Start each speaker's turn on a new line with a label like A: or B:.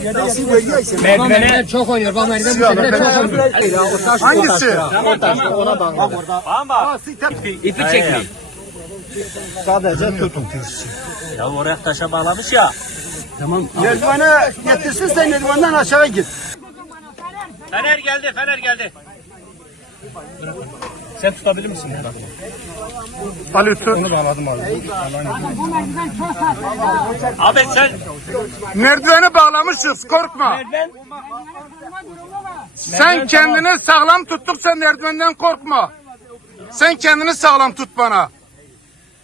A: Ya Merdivene çok oynuyor. Bak merdiven çok, çok
B: oynuyor. Hangisi?
A: Bataşı, ha? tamam, o taş. Ona
C: bak. Bak orada. Bak
D: İpi çekmeyin.
C: Sadece tutun Ya oraya taşa bağlamış
B: ya. Tamam. Merdivene getirsin sen merdivenden
C: aşağı git. Fener geldi, Fener geldi.
E: Sen tutabilir misin? Ali tut. Onu ben aldım
C: abi. Abi
B: sen merdiveni bağlamışız korkma. Merdiven. Sen kendini sağlam tuttuk merdivenden korkma. Sen kendini sağlam tut bana.